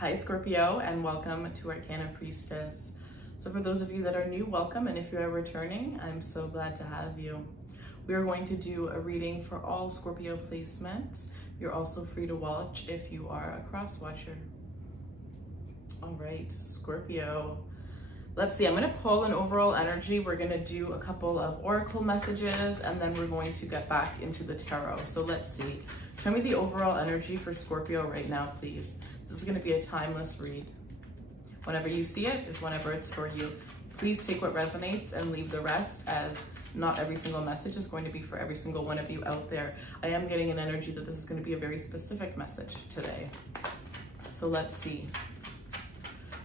Hi Scorpio, and welcome to Arcana Priestess. So for those of you that are new, welcome, and if you are returning, I'm so glad to have you. We are going to do a reading for all Scorpio placements. You're also free to watch if you are a cross watcher. All right, Scorpio. Let's see, I'm going to pull an overall energy. We're going to do a couple of oracle messages, and then we're going to get back into the tarot. So let's see. Show me the overall energy for Scorpio right now, please. This is going to be a timeless read. Whenever you see it is whenever it's for you. Please take what resonates and leave the rest, as not every single message is going to be for every single one of you out there. I am getting an energy that this is going to be a very specific message today. So let's see.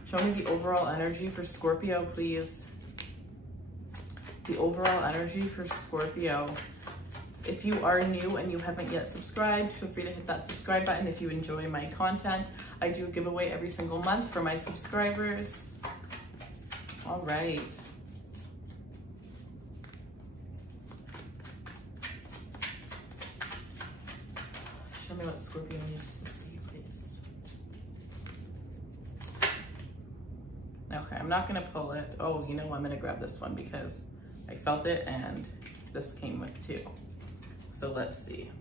Show me the overall energy for Scorpio, please. The overall energy for Scorpio. If you are new and you haven't yet subscribed, feel free to hit that subscribe button if you enjoy my content. I do a giveaway every single month for my subscribers. All right. Show me what Scorpio needs to see, please. Okay, I'm not gonna pull it. Oh, you know, I'm gonna grab this one because I felt it and this came with two. So let's see.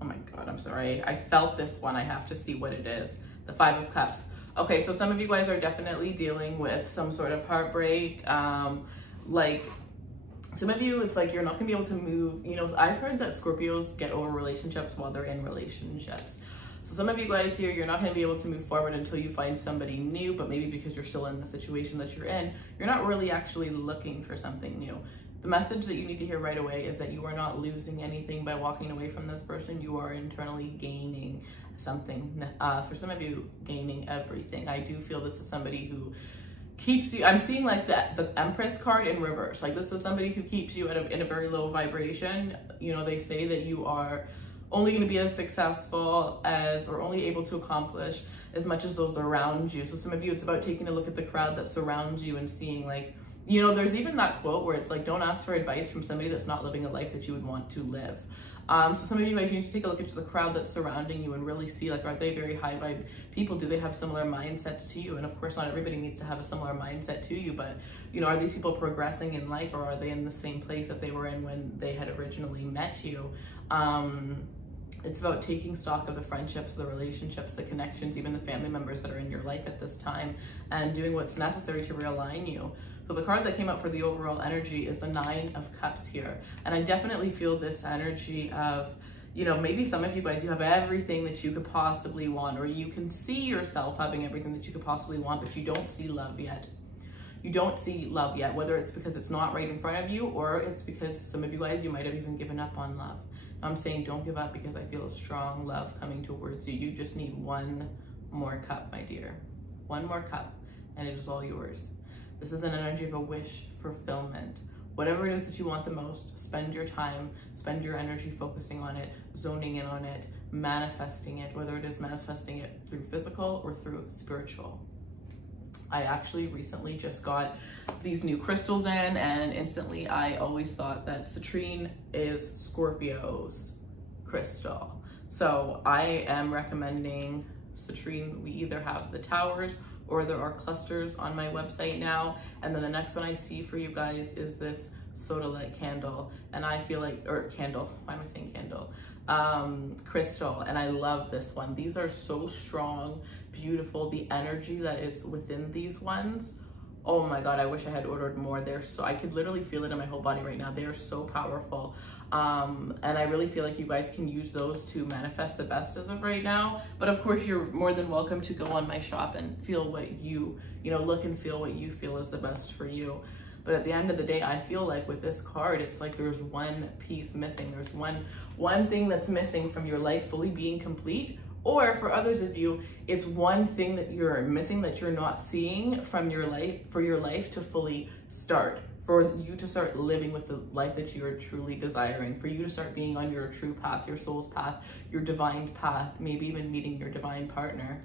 Oh my God, I'm sorry. I felt this one. I have to see what it is. The Five of Cups. Okay, so some of you guys are definitely dealing with some sort of heartbreak. Like some of you, it's like you're not gonna be able to move. You know, I've heard that Scorpios get over relationships while they're in relationships. So some of you guys here, you're not gonna be able to move forward until you find somebody new, but maybe because you're still in the situation that you're in, you're not really actually looking for something new. The message that you need to hear right away is that you are not losing anything by walking away from this person. You are internally gaining something. For some of you, gaining everything. I do feel this is somebody who keeps you, I'm seeing like the Empress card in reverse. Like this is somebody who keeps you in a very low vibration. You know, they say that you are only going to be as successful as, or only able to accomplish as much as those around you. So some of you, it's about taking a look at the crowd that surrounds you and seeing, like, you know, there's even that quote where it's like, don't ask for advice from somebody that's not living a life that you would want to live. So some of you guys need to take a look into the crowd that's surrounding you and really see, like, are they very high vibe people? Do they have similar mindsets to you? And of course, not everybody needs to have a similar mindset to you, but, you know, are these people progressing in life, or are they in the same place that they were in when they had originally met you? It's about taking stock of the friendships, the relationships, the connections, even the family members that are in your life at this time, and doing what's necessary to realign you. So the card that came out for the overall energy is the Nine of Cups here. And I definitely feel this energy of, you know, maybe some of you guys, you have everything that you could possibly want, or you can see yourself having everything that you could possibly want, but you don't see love yet. You don't see love yet, whether it's because it's not right in front of you, or it's because some of you guys, you might have even given up on love. I'm saying don't give up, because I feel a strong love coming towards you. You just need one more cup, my dear. One more cup, and it is all yours. This is an energy of a wish fulfillment. Whatever it is that you want the most, spend your time, spend your energy focusing on it, zoning in on it, manifesting it, whether it is manifesting it through physical or through spiritual. I actually recently just got these new crystals in, and instantly I always thought that citrine is Scorpio's crystal. So I am recommending citrine. We either have the towers or there are clusters on my website now. And then the next one I see for you guys is this soda light candle. And I feel like, or candle, why am I saying candle? Crystal, and I love this one. These are so strong, beautiful. The energy that is within these ones, oh my God, I wish I had ordered more. They're so, I could literally feel it in my whole body right now. They are so powerful. And I really feel like you guys can use those to manifest the best as of right now. But of course, you're more than welcome to go on my shop and feel what you know, look and feel what you feel is the best for you. But at the end of the day, I feel like with this card, it's like there's one piece missing. There's one thing that's missing from your life fully being complete. Or for others of you, it's one thing that you're missing, that you're not seeing from your life, for your life to fully start, for you to start living with the life that you are truly desiring, for you to start being on your true path, your soul's path, your divine path, maybe even meeting your divine partner.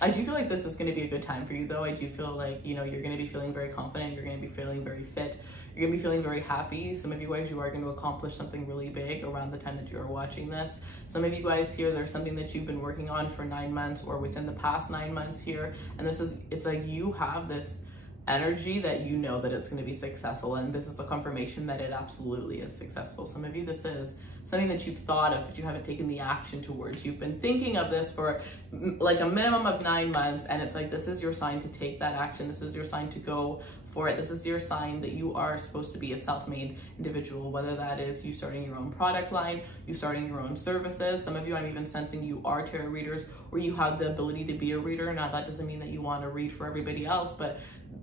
I do feel like this is going to be a good time for you, though. I do feel like, you know, you're going to be feeling very confident. You're going to be feeling very fit. You're gonna be feeling very happy. Some of you guys, you are going to accomplish something really big around the time that you're watching this. Some of you guys here, there's something that you've been working on for 9 months or within the past 9 months here. And it's like you have this energy that you know that it's going to be successful, and this is a confirmation that it absolutely is successful. Some of you, this is something that you've thought of but you haven't taken the action towards. You've been thinking of this for like a minimum of 9 months, and it's like this is your sign to take that action. This is your sign to go for it. This is your sign that you are supposed to be a self-made individual, whether that is you starting your own product line, you starting your own services. Some of you, I'm even sensing you are tarot readers, or you have the ability to be a reader. Now that doesn't mean that you want to read for everybody else, but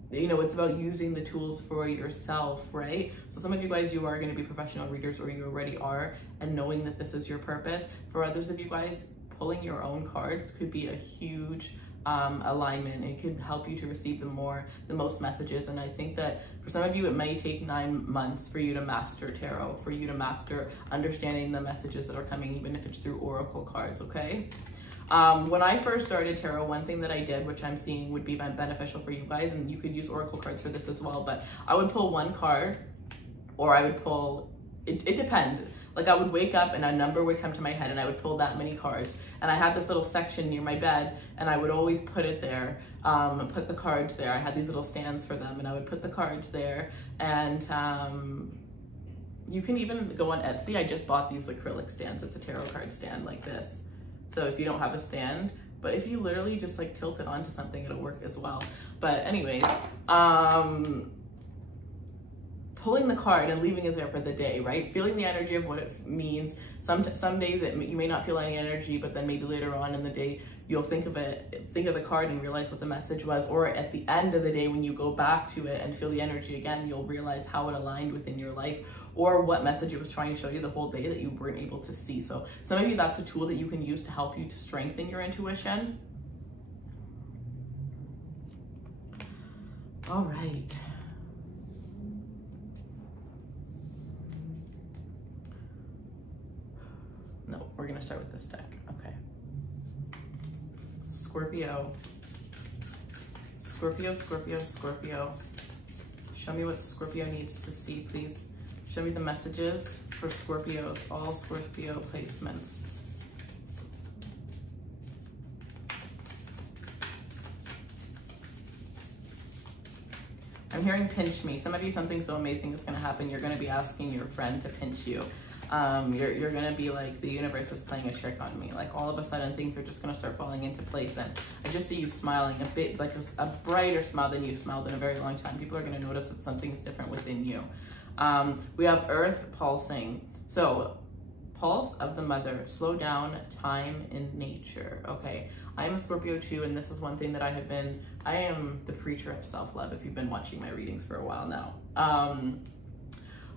you know, it's about using the tools for yourself, right? So some of you guys, you are going to be professional readers, or you already are, and knowing that this is your purpose. For others of you guys, pulling your own cards could be a huge alignment. It could help you to receive the most messages. And I think that for some of you, it may take 9 months for you to master tarot, for you to master understanding the messages that are coming, even if it's through oracle cards, okay? When I first started tarot, one thing that I did, which I'm seeing would be beneficial for you guys, and you could use oracle cards for this as well, but I would pull one card, or I would pull, it depends. Like I would wake up and a number would come to my head and I would pull that many cards. And I had this little section near my bed and I would always put it there, put the cards there. I had these little stands for them and I would put the cards there. And you can even go on Etsy. I just bought these acrylic stands. It's a tarot card stand like this. So if you don't have a stand, but if you literally just like tilt it onto something, it'll work as well. But anyways, pulling the card and leaving it there for the day, right? Feeling the energy of what it means. Some days you may not feel any energy, but then maybe later on in the day, you'll think of the card and realize what the message was. Or at the end of the day, when you go back to it and feel the energy again, you'll realize how it aligned within your life, or what message it was trying to show you the whole day that you weren't able to see. So some of you, that's a tool that you can use to help you to strengthen your intuition. All right. No, we're gonna start with this deck, okay. Scorpio. Scorpio, Scorpio, Scorpio. Show me what Scorpio needs to see, please. Show me the messages for Scorpios, all Scorpio placements. I'm hearing pinch me. Some of you, something so amazing is gonna happen. You're gonna be asking your friend to pinch you. You're gonna be like, the universe is playing a trick on me. Like all of a sudden things are just gonna start falling into place, and I just see you smiling a bit, like a brighter smile than you've smiled in a very long time. People are gonna notice that something's different within you. We have Earth pulsing. So pulse of the mother, slow down time in nature. Okay, I am a Scorpio too, and this is one thing that I am the preacher of self-love if you've been watching my readings for a while now.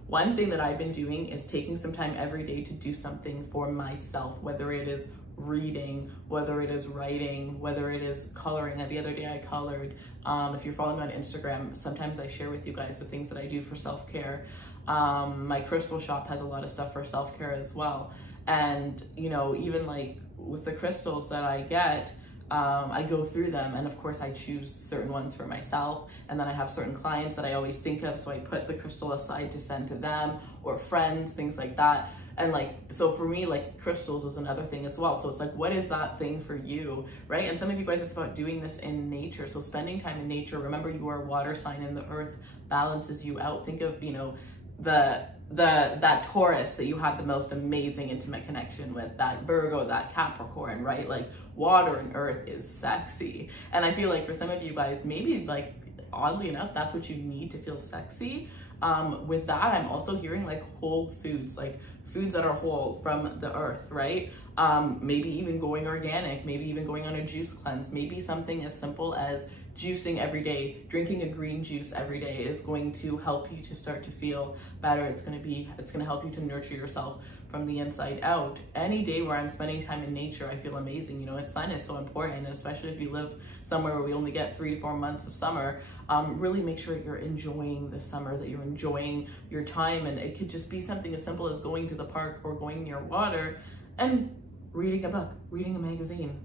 One thing that I've been doing is taking some time every day to do something for myself, whether it is reading, whether it is writing, whether it is coloring. The other day I colored. If you're following me on Instagram, sometimes I share with you guys the things that I do for self-care. My crystal shop has a lot of stuff for self-care as well. And, you know, even like with the crystals that I get, I go through them, and of course I choose certain ones for myself, and then I have certain clients that I always think of, so I put the crystal aside to send to them, or friends, things like that. And like, so for me, like crystals is another thing as well. So it's like, what is that thing for you, right? And some of you guys, it's about doing this in nature. So spending time in nature. Remember, you are a water sign, and the earth balances you out. Think of, you know, that Taurus that you have the most amazing intimate connection with, that Virgo, that Capricorn, right? Like water and earth is sexy. And I feel like for some of you guys, maybe like oddly enough, that's what you need to feel sexy. With that, I'm also hearing like whole foods, like foods that are whole from the earth, right? Maybe even going organic, maybe even going on a juice cleanse, maybe something as simple as juicing every day. Drinking a green juice every day is going to help you to start to feel better. It's going to help you to nurture yourself from the inside out. Any day where I'm spending time in nature, I feel amazing. You know, sun is so important, and especially if you live somewhere where we only get 3 to 4 months of summer, really make sure you're enjoying the summer, that you're enjoying your time. And it could just be something as simple as going to the park or going near water and reading a book, reading a magazine,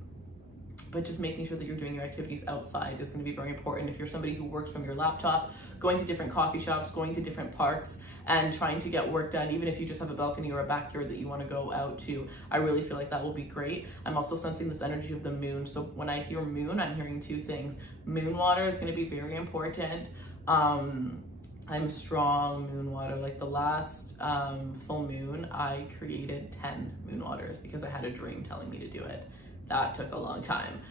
but just making sure that you're doing your activities outside is going to be very important. If you're somebody who works from your laptop, going to different coffee shops, going to different parks, and trying to get work done, even if you just have a balcony or a backyard that you want to go out to, I really feel like that will be great. I'm also sensing this energy of the moon. So when I hear moon, I'm hearing two things. Moon water is going to be very important. I'm strong moon water. Like the last full moon, I created 10 moon waters because I had a dream telling me to do it. That took a long time.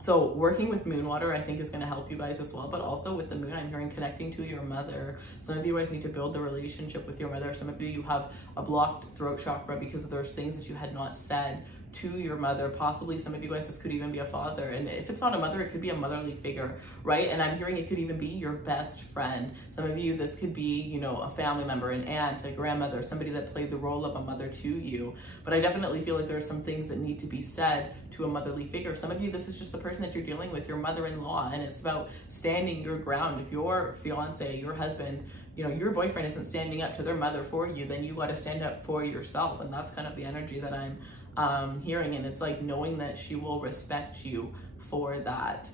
So working with moon water, I think, is going to help you guys as well. But also with the moon, I'm hearing connecting to your mother. Some of you guys need to build the relationship with your mother. Some of you have a blocked throat chakra because of those things that you had not said to your mother. Possibly some of you guys, this could even be a father, and if it's not a mother, it could be a motherly figure, right? And I'm hearing it could even be your best friend. Some of you, this could be, you know, a family member, an aunt, a grandmother, somebody that played the role of a mother to you. But I definitely feel like there are some things that need to be said to a motherly figure. Some of you, this is just the person that you're dealing with, your mother-in-law, and it's about standing your ground. If your fiance, your husband, you know, your boyfriend isn't standing up to their mother for you, then you got to stand up for yourself. And that's kind of the energy that I'm hearing, and it's like knowing that she will respect you for that.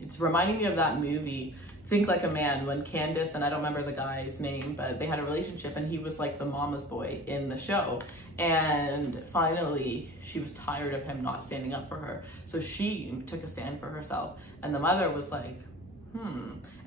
It's reminding me of that movie, Think Like a Man, when Candace, and I don't remember the guy's name, but they had a relationship and he was like the mama's boy in the show. And finally, she was tired of him not standing up for her. So she took a stand for herself. And the mother was like,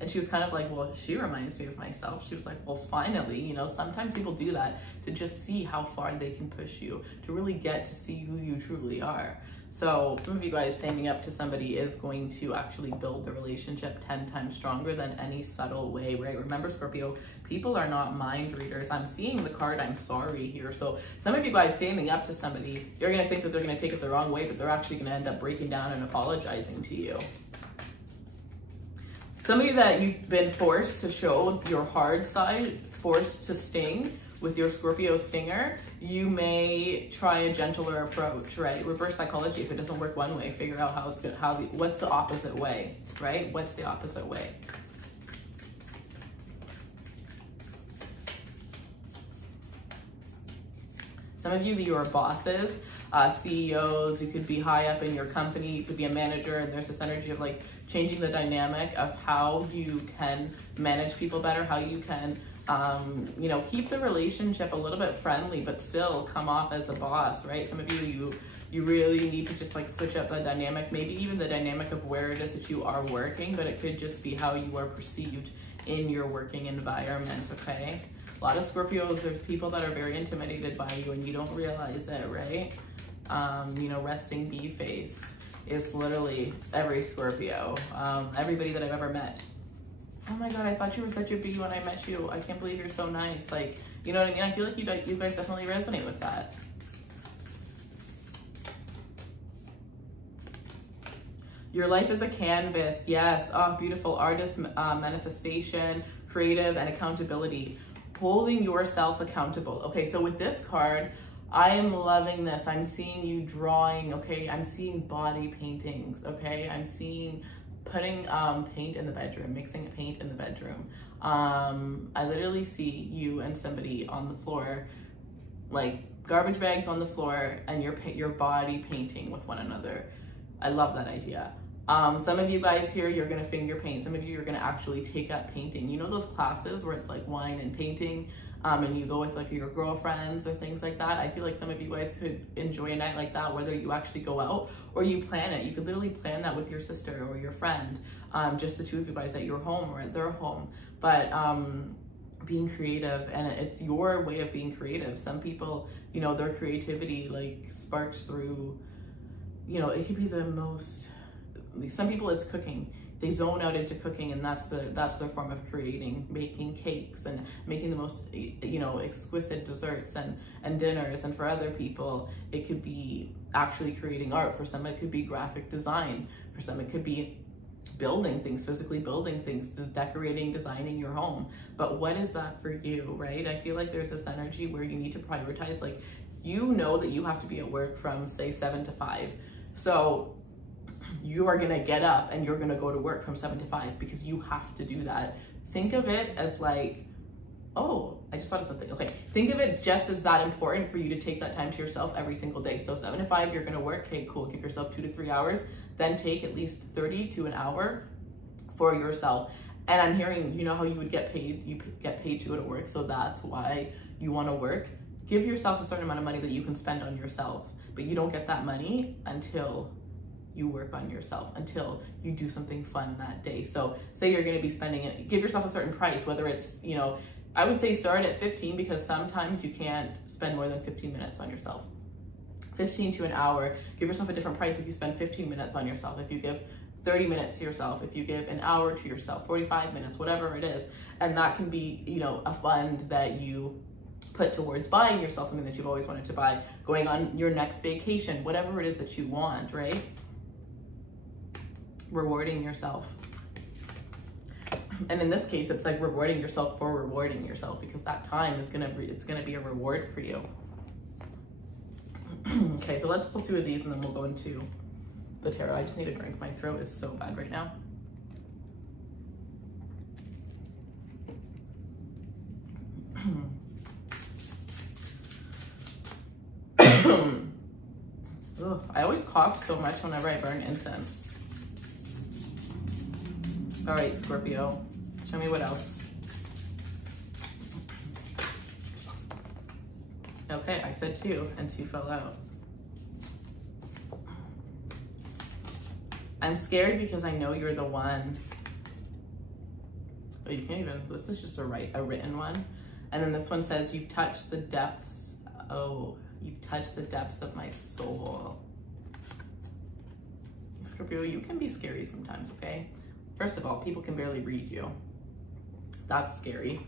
and she was kind of like, well, she reminds me of myself. She was like, well, finally, you know, sometimes people do that to just see how far they can push you, to really get to see who you truly are. So some of you guys standing up to somebody is going to actually build the relationship 10 times stronger than any subtle way, right? Remember, Scorpio, people are not mind readers. I'm seeing the card, I'm sorry here. So some of you guys standing up to somebody, you're going to think that they're going to take it the wrong way, but they're actually going to end up breaking down and apologizing to you. Some of you that you've been forced to show your hard side, forced to sting with your Scorpio stinger, you may try a gentler approach, right? Reverse psychology. If it doesn't work one way, figure out how it's good, what's the opposite way, right? What's the opposite way? Some of you are bosses, CEOs, you could be high up in your company, you could be a manager, and there's this energy of like changing the dynamic of how you can manage people better, how you can, you know, keep the relationship a little bit friendly, but still come off as a boss, right? Some of you really need to just like switch up the dynamic, maybe even the dynamic of where it is that you are working, but it could just be how you are perceived in your working environment, okay? A lot of Scorpios, there's people that are very intimidated by you and you don't realize it, right? You know, resting bee face is literally every Scorpio. Everybody that I've ever met. Oh my God, I thought you were such a bee when I met you. I can't believe you're so nice. Like, you know what I mean? I feel like you guys definitely resonate with that. Your life is a canvas. Yes. Oh, beautiful. Artist, manifestation, creative, and accountability. Holding yourself accountable. Okay, so with this card, I am loving this. I'm seeing you drawing, okay? I'm seeing body paintings, okay? I'm seeing putting paint in the bedroom, mixing paint in the bedroom. I literally see you and somebody on the floor, like garbage bags on the floor, and your body painting with one another. I love that idea. Some of you guys here, you're gonna finger paint. Some of you are gonna actually take up painting. You know those classes where it's like wine and painting, and you go with like your girlfriends or things like that? I feel like some of you guys could enjoy a night like that, whether you actually go out or you plan it. You could literally plan that with your sister or your friend, just the two of you guys at your home or at their home. But being creative, and it's your way of being creative. Some people, you know, their creativity like sparks through, you know, it could be the most, some people it's cooking. They zone out into cooking, and that's their form of creating, making cakes and making the most, you know, exquisite desserts and dinners. And for other people, it could be actually creating art. For some, it could be graphic design. For some, it could be building things, physically building things, decorating, designing your home. But what is that for you, right? I feel like there's this energy where you need to prioritize, like, you know that you have to be at work from say 7 to 5. So you are gonna get up and you're gonna go to work from 7 to 5 because you have to do that. Think of it as like Oh, I just thought of something. Okay, think of it just as that important for you to take that time to yourself every single day. So 7 to 5, you're gonna work. Okay, cool. Give yourself 2 to 3 hours. Then take at least 30 to an hour for yourself. And I'm hearing, you know how you would get paid? You get paid to go to work, so that's why you want to work. Give yourself a certain amount of money that you can spend on yourself, but you don't get that money until you work on yourself, until you do something fun that day. So say you're going to be spending it, give yourself a certain price, whether it's, you know, I would say start at 15, because sometimes you can't spend more than 15 minutes on yourself. 15 to an hour, give yourself a different price if you spend 15 minutes on yourself, if you give 30 minutes to yourself, if you give an hour to yourself, 45 minutes, whatever it is. And that can be, you know, a fund that you put towards buying yourself something that you've always wanted to buy, going on your next vacation, whatever it is that you want, right? Rewarding yourself. And in this case, it's like rewarding yourself for rewarding yourself, because that time is it's gonna be a reward for you. Okay, so let's pull 2 of these and then we'll go into the tarot. I just need a drink. My throat is so bad right now. Ugh, I always cough so much whenever I burn incense. All right, Scorpio, show me what else. Okay, I said 2 and 2 fell out. I'm scared because I know you're the one. Oh, you can't even, this is just a written one. And then this one says, you've touched the depths. Oh, you've touched the depths of my soul. Scorpio, you can be scary sometimes, okay? First of all, people can barely read you. That's scary.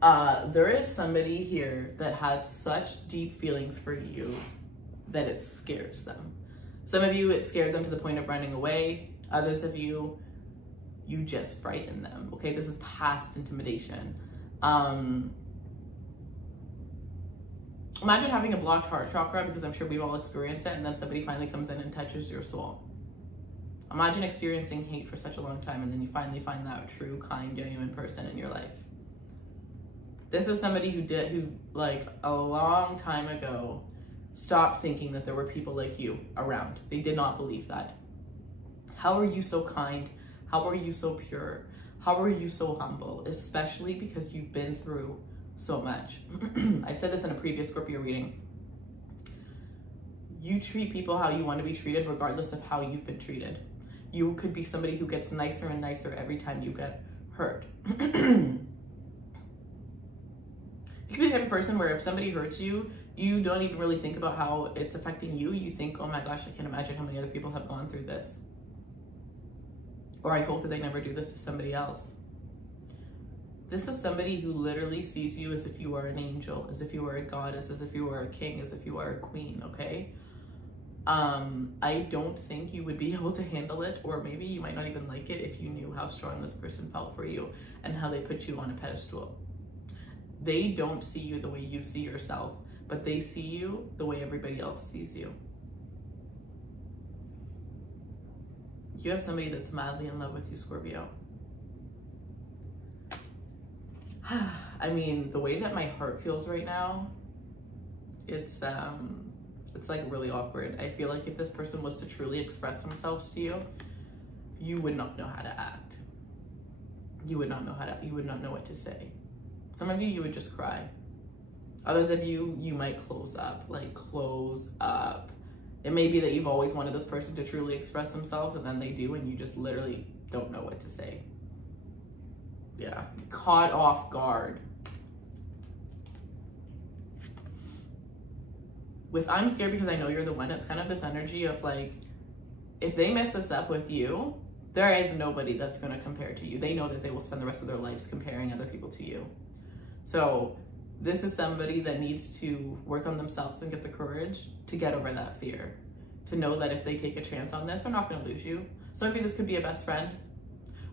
There is somebody here that has such deep feelings for you that it scares them. Some of you, it scared them to the point of running away. Others of you, you just frighten them, okay? This is past intimidation. Imagine having a blocked heart chakra, because I'm sure we've all experienced it, and then somebody finally comes in and touches your soul. Imagine experiencing hate for such a long time, and then you finally find that true, kind, genuine person in your life. This is somebody who like a long time ago, stopped thinking that there were people like you around. They did not believe that. How are you so kind? How are you so pure? How are you so humble? Especially because you've been through so much. I've said this in a previous Scorpio reading. You treat people how you want to be treated, regardless of how you've been treated. You could be somebody who gets nicer and nicer every time you get hurt. You could be the type of person where if somebody hurts you, you don't even really think about how it's affecting you. You think, oh my gosh, I can't imagine how many other people have gone through this. Or I hope that they never do this to somebody else. This is somebody who literally sees you as if you are an angel, as if you were a goddess, as if you were a king, as if you are a queen, okay? I don't think you would be able to handle it, or maybe you might not even like it if you knew how strong this person felt for you and how they put you on a pedestal. They don't see you the way you see yourself, but they see you the way everybody else sees you. You have somebody that's madly in love with you, Scorpio. I mean, the way that my heart feels right now, it's like really awkward. I feel like if this person was to truly express themselves to you, you would not know how to act. You would not know what to say. Some of you, you would just cry. Others of you, you might close up, like close up. It may be that you've always wanted this person to truly express themselves, and then they do, and you just literally don't know what to say. Yeah, caught off guard. With I'm scared because I know you're the one, it's kind of this energy of like, if they mess this up with you, there is nobody that's going to compare to you. They know that they will spend the rest of their lives comparing other people to you. So this is somebody that needs to work on themselves and get the courage to get over that fear, to know that if they take a chance on this, they're not going to lose you. Some of you, this could be a best friend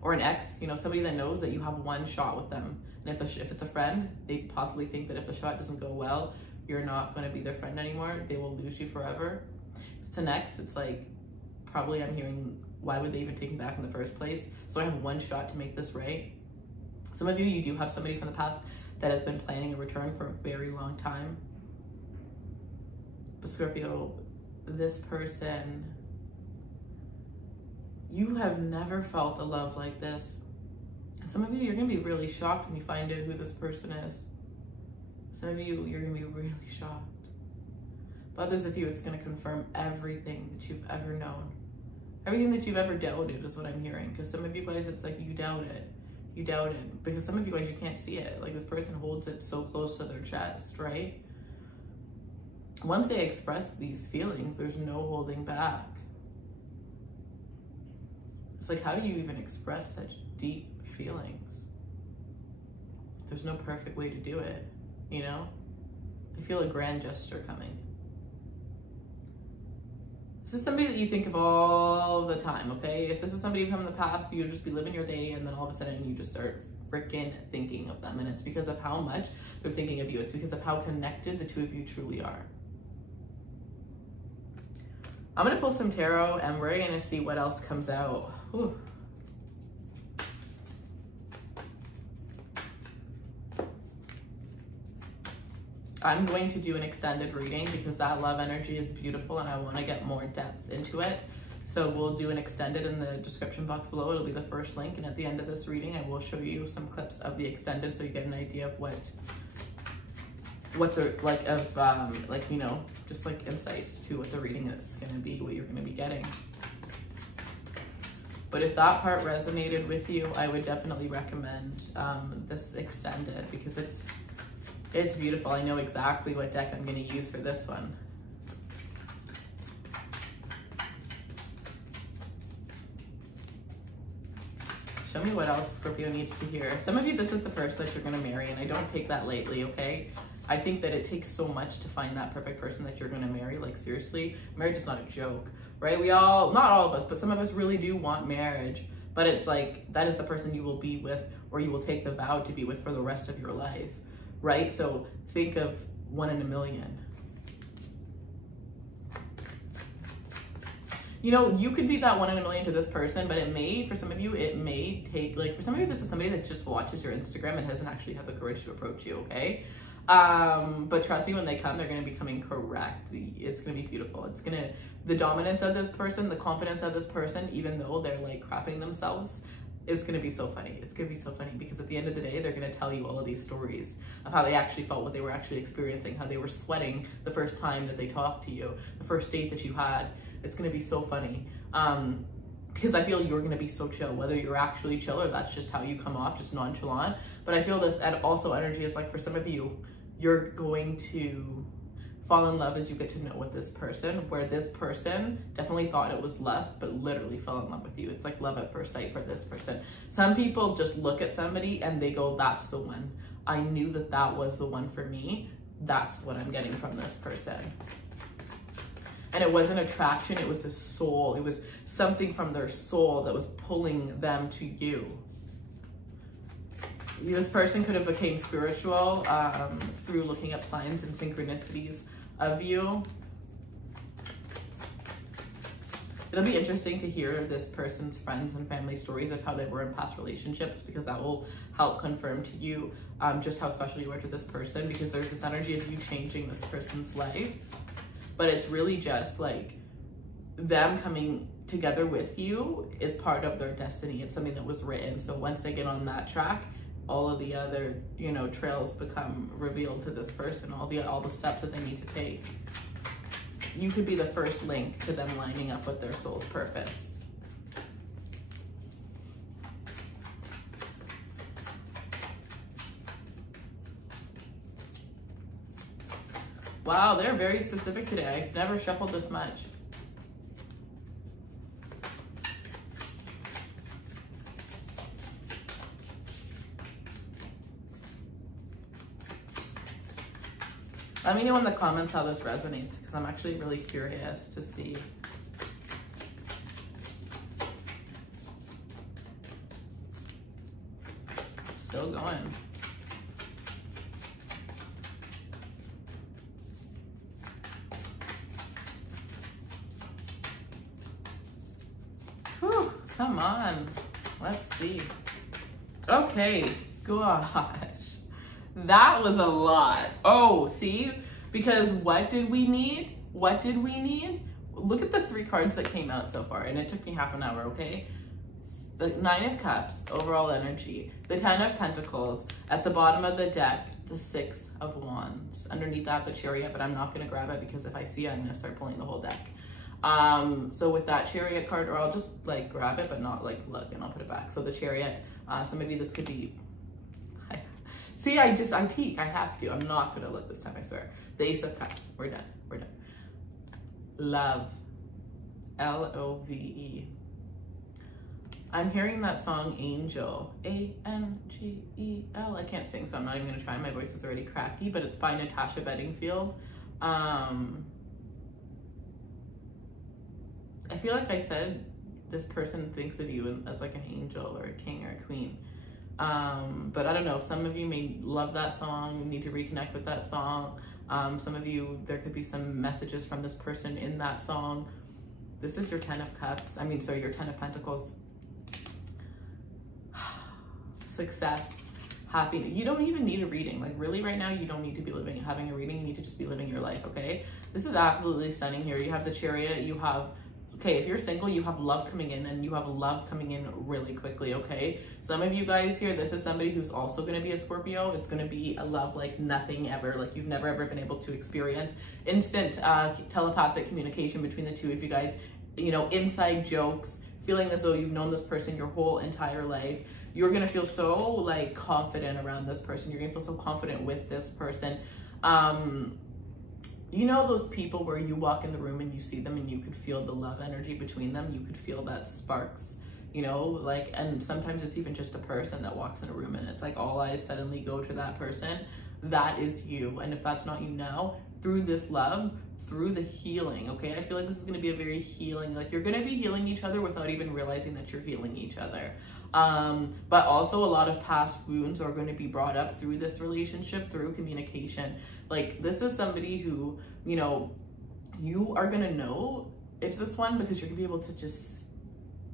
or an ex, you know, somebody that knows that you have one shot with them. And if it's a friend, they possibly think that if the shot doesn't go well, you're not going to be their friend anymore. They will lose you forever. If it's an ex, it's like, probably I'm hearing, why would they even take me back in the first place? So I have one shot to make this right. Some of you, you do have somebody from the past that has been planning a return for a very long time. But Scorpio, this person, you have never felt a love like this. Some of you, you're gonna be really shocked when you find out who this person is. Some of you, you're gonna be really shocked. But others of you, it's gonna confirm everything that you've ever known. Everything that you've ever doubted is what I'm hearing. Because some of you guys, it's like you doubt it. You doubt it. Because some of you guys, you can't see it. Like this person holds it so close to their chest, right? Once they express these feelings, there's no holding back. It's like, how do you even express such deep feelings? There's no perfect way to do it, you know? I feel a grand gesture coming. This is somebody that you think of all the time, okay? If this is somebody from the past, you'll just be living your day and then all of a sudden you just start freaking thinking of them. And it's because of how much they're thinking of you. It's because of how connected the two of you truly are. I'm gonna pull some tarot and we're gonna see what else comes out. Ooh. I'm going to do an extended reading because that love energy is beautiful and I want to get more depth into it. So we'll do an extended in the description box below. It'll be the first link, and at the end of this reading, I will show you some clips of the extended so you get an idea of what they're like, of like, you know, just like insights to what the reading is going to be, what you're going to be getting. But if that part resonated with you, I would definitely recommend this extended because it's beautiful. I know exactly what deck I'm going to use for this one. Show me what else Scorpio needs to hear. Some of you, this is the person that you're going to marry, and I don't take that lightly, okay? I think that it takes so much to find that perfect person that you're going to marry. Like, seriously, marriage is not a joke, right? We all, not all of us, but some of us really do want marriage. But it's like, that is the person you will be with, or you will take the vow to be with for the rest of your life. Right? So think of 1 in a million. You know, you could be that 1 in a million to this person, but it may, for some of you, it may take, like, for some of you, this is somebody that just watches your Instagram and hasn't actually had the courage to approach you, okay? But trust me, when they come, they're going to be coming correct. It's going to be beautiful. It's going to, the dominance of this person, the confidence of this person, even though they're like crapping themselves, it's going to be so funny. It's going to be so funny because at the end of the day, they're going to tell you all of these stories of how they actually felt, what they were actually experiencing, how they were sweating the first time that they talked to you, the first date that you had. It's going to be so funny. Because I feel you're going to be so chill, whether you're actually chill or that's just how you come off, just nonchalant. But I feel this, and also energy is like, for some of you, you're going to fall in love as you get to know with this person, where this person definitely thought it was lust, but literally fell in love with you. It's like love at first sight for this person. Some people just look at somebody and they go, that's the one. I knew that that was the one for me. That's what I'm getting from this person. And it wasn't attraction, it was the soul. It was something from their soul that was pulling them to you. This person could have became spiritual through looking up signs and synchronicities of you. It'll be interesting to hear this person's friends and family stories of how they were in past relationships, because that will help confirm to you just how special you are to this person, because there's this energy of you changing this person's life. But it's really just like them coming together with you is part of their destiny. It's something that was written. So once they get on that track, all of the other, you know, trails become revealed to this person, all the steps that they need to take. You could be the first link to them lining up with their soul's purpose. Wow, they're very specific today. I've never shuffled this much. Let me know in the comments how this resonates, because I'm actually really curious to see. Still going. Whew, come on. Let's see. Okay, gosh. That was a lot. Oh, see? Because what did we need? What did we need? Look at the 3 cards that came out so far, and it took me half an hour, okay? The 9 of Cups, overall energy. The 10 of Pentacles. At the bottom of the deck, the 6 of Wands. Underneath that, the Chariot, but I'm not going to grab it because if I see it, I'm going to start pulling the whole deck. So with that Chariot card, or I'll just like grab it, but not like look, and I'll put it back. So the Chariot, so maybe this could be, see, I peek, I have to. I'm not going to look this time, I swear. The Ace of Cups, we're done, we're done. Love, L-O-V-E. I'm hearing that song Angel, A-N-G-E-L. I can't sing, so I'm not even gonna try. My voice is already cracky, but it's by Natasha Bedingfield. I feel like I said this person thinks of you as like an angel or a king or a queen. But I don't know, some of you may love that song, need to reconnect with that song. Some of you, there could be some messages from this person in that song. This is your 10 of Cups. I mean, sorry, your 10 of Pentacles. Success, happiness. You don't even need a reading. Like really right now, you don't need to be having a reading. You need to just be living your life, okay? This is absolutely stunning here. You have the Chariot, you have, okay, if you're single, you have love coming in, and you have love coming in really quickly, okay? Some of you guys here, this is somebody who's also going to be a Scorpio. It's going to be a love like nothing ever, like you've never ever been able to experience. Instant telepathic communication between the two of you guys, you know, inside jokes, feeling as though you've known this person your whole entire life. You're gonna feel so like confident around this person. You're gonna feel so confident with this person. You know those people where you walk in the room and you see them and you could feel the love energy between them. You could feel that sparks, you know, like, and sometimes it's even just a person that walks in a room and it's like all eyes suddenly go to that person. That is you. And if that's not you now, through this love, through the healing, okay? I feel like this is going to be a very healing, like you're going to be healing each other without even realizing that you're healing each other. But also a lot of past wounds are going to be brought up through this relationship, through communication. Like this is somebody who, you know, you are going to know it's this one because you're going to be able to just,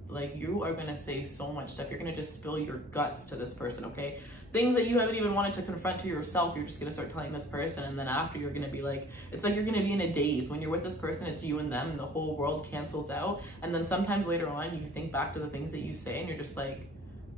like, you are going to say so much stuff. You're going to just spill your guts to this person, okay? Things that you haven't even wanted to confront to yourself, you're just going to start telling this person. And then after, you're going to be like, it's like you're going to be in a daze. When you're with this person, it's you and them, and the whole world cancels out. And then sometimes later on, you think back to the things that you say, and you're just like,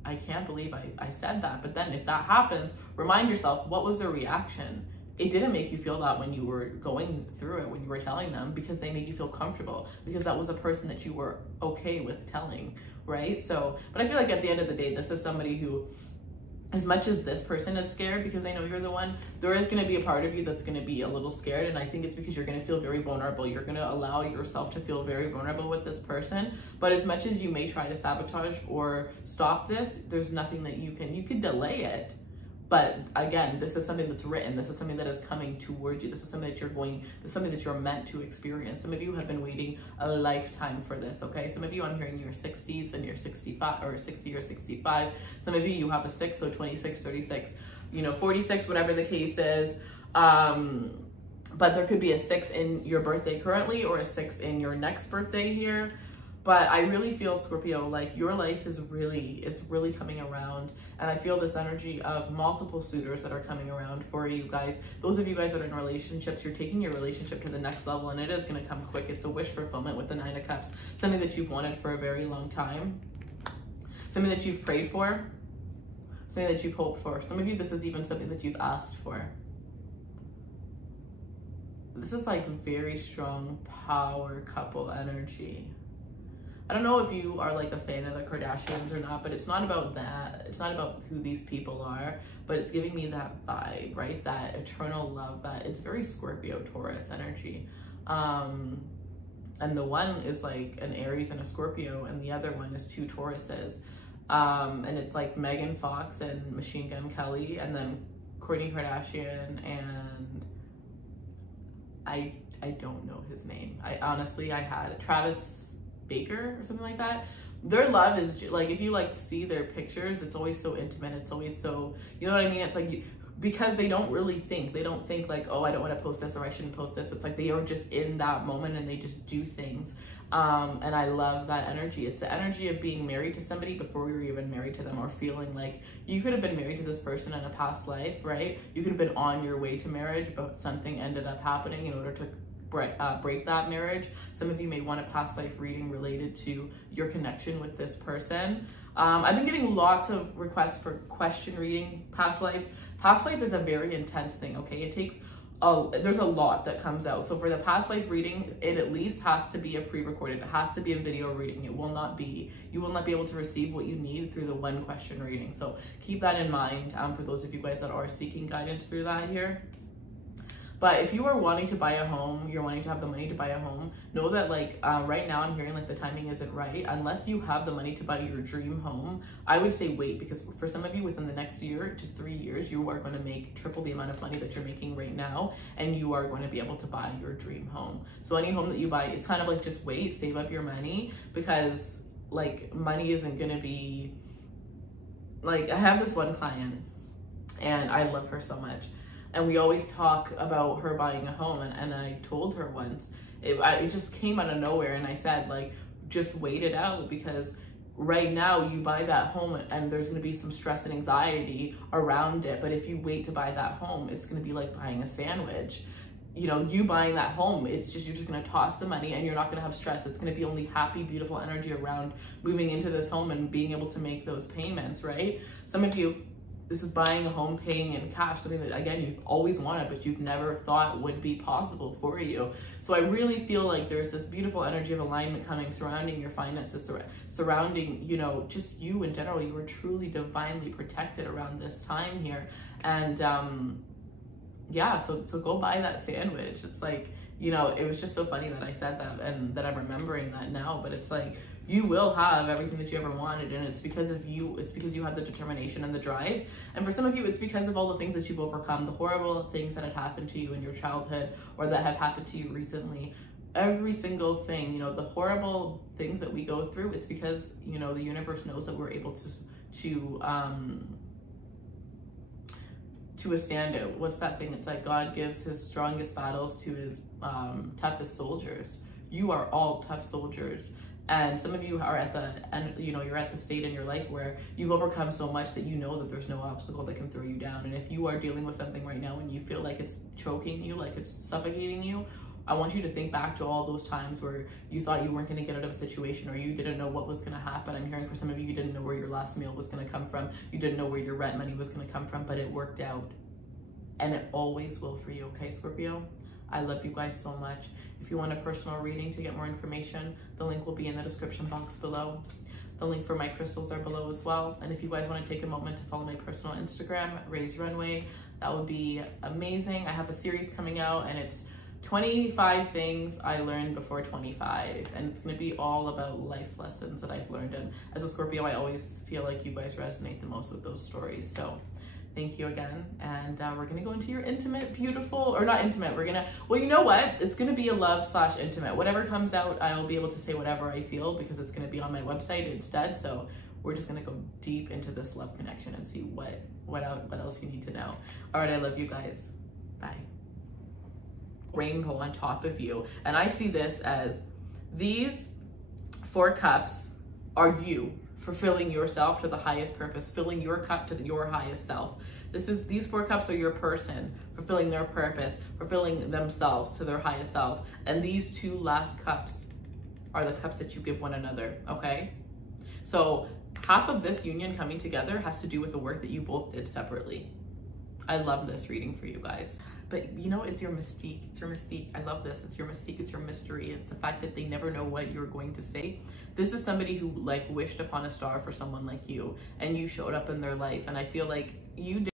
I can't believe I said that. But then if that happens, remind yourself, what was their reaction? It didn't make you feel that when you were going through it, when you were telling them, because they made you feel comfortable, because that was a person that you were okay with telling, right? So, but I feel like at the end of the day, this is somebody who, as much as this person is scared because they know you're the one, there is going to be a part of you that's going to be a little scared. And I think it's because you're going to feel very vulnerable. You're going to allow yourself to feel very vulnerable with this person. But as much as you may try to sabotage or stop this, there's nothing that you could delay it. But again, this is something that's written. This is something that is coming towards you. This is something that this is something that you're meant to experience. Some of you have been waiting a lifetime for this, okay? Some of you, I'm hearing your 60s and you're 65 or 60 or 65. Some of you have a 6, so 26, 36, you know, 46, whatever the case is. But there could be a 6 in your birthday currently or a 6 in your next birthday here. But I really feel, Scorpio, like your life is really coming around. And I feel this energy of multiple suitors that are coming around for you guys. Those of you guys that are in relationships, you're taking your relationship to the next level, and it is going to come quick. It's a wish fulfillment with the 9 of Cups. Something that you've wanted for a very long time. Something that you've prayed for. Something that you've hoped for. Some of you, this is even something that you've asked for. This is like very strong power couple energy. I don't know if you are like a fan of the Kardashians or not, but it's not about that. It's not about who these people are, but it's giving me that vibe, right? That eternal love, that it's very Scorpio Taurus energy. And the one is like an Aries and a Scorpio, and the other one is 2 Tauruses. And it's like Megan Fox and Machine Gun Kelly, and then Kourtney Kardashian, and I don't know his name. I had Travis Baker or something like that. Their love is like, if you like see their pictures, it's always so intimate. It's always so, you know what I mean? It's like because they don't really think. They don't think like, oh, I don't want to post this or I shouldn't post this. It's like they are just in that moment and they just do things. And I love that energy. It's the energy of being married to somebody before we were even married to them, or feeling like you could have been married to this person in a past life, right? You could have been on your way to marriage, but something ended up happening in order to break that marriage. Some of you may want a past life reading related to your connection with this person. I've been getting lots of requests for question reading past lives. Past life is a very intense thing, okay? It takes there's a lot that comes out. So for the past life reading, it at least has to be a pre-recorded. It has to be a video reading. It will not be, you will not be able to receive what you need through the one question reading. So keep that in mind for those of you guys that are seeking guidance through that here. But if you are wanting to buy a home, you're wanting to have the money to buy a home, know that like right now I'm hearing like the timing isn't right. Unless you have the money to buy your dream home, I would say wait, because for some of you within the next year to 3 years, you are going to make triple the amount of money that you're making right now, and you are going to be able to buy your dream home. So any home that you buy, it's kind of like just wait, save up your money, because like money isn't going to be, like I have this one client and I love her so much. And we always talk about her buying a home. And I told her once, it just came out of nowhere. And I said, like, just wait it out, because right now you buy that home and there's going to be some stress and anxiety around it. But if you wait to buy that home, it's going to be like buying a sandwich. You know, you buying that home, it's just, you're just going to toss the money and you're not going to have stress. It's going to be only happy, beautiful energy around moving into this home and being able to make those payments, right? Some of you, this is buying a home, paying in cash, something that, again, you've always wanted, but you've never thought would be possible for you. So I really feel like there's this beautiful energy of alignment coming, surrounding your finances, surrounding, you know, just you in general. You were truly divinely protected around this time here. And yeah, so go buy that sandwich. It's like, you know, it was just so funny that I said that and that I'm remembering that now, but it's like, you will have everything that you ever wanted, and it's because of you. It's because you have the determination and the drive. And for some of you, it's because of all the things that you've overcome, the horrible things that had happened to you in your childhood or that have happened to you recently. Every single thing, you know, the horrible things that we go through, it's because, you know, the universe knows that we're able to withstand it. What's that thing? It's like God gives his strongest battles to his toughest soldiers. You are all tough soldiers. And some of you are at the end, you know, you're at the state in your life where you've overcome so much that you know that there's no obstacle that can throw you down. And if you are dealing with something right now and you feel like it's choking you, like it's suffocating you, I want you to think back to all those times where you thought you weren't going to get out of a situation, or you didn't know what was going to happen. I'm hearing for some of you, you didn't know where your last meal was going to come from. You didn't know where your rent money was going to come from, but it worked out. And it always will for you, okay, Scorpio? I love you guys so much. If you want a personal reading to get more information, the link will be in the description box below. The link for my crystals are below as well. And if you guys want to take a moment to follow my personal Instagram, Raise Runway, that would be amazing. I have a series coming out and it's 25 things I learned before 25. And it's going to be all about life lessons that I've learned. And as a Scorpio, I always feel like you guys resonate the most with those stories. So thank you again. And we're going to go into your intimate, beautiful, or not intimate. We're going to, well, you know what? It's going to be a love/intimate. Whatever comes out, I'll be able to say whatever I feel because it's going to be on my website instead. So we're just going to go deep into this love connection and see what else you need to know. All right. I love you guys. Bye. Rainbow on top of you. And I see this as these 4 cups are you fulfilling yourself to the highest purpose, filling your cup to your highest self. These 4 cups are your person fulfilling their purpose, fulfilling themselves to their highest self. And these 2 last cups are the cups that you give one another, okay? So half of this union coming together has to do with the work that you both did separately. I love this reading for you guys. But you know, it's your mystique. It's your mystique. I love this. It's your mystique. It's your mystery. It's the fact that they never know what you're going to say. This is somebody who like wished upon a star for someone like you, and you showed up in their life. And I feel like you did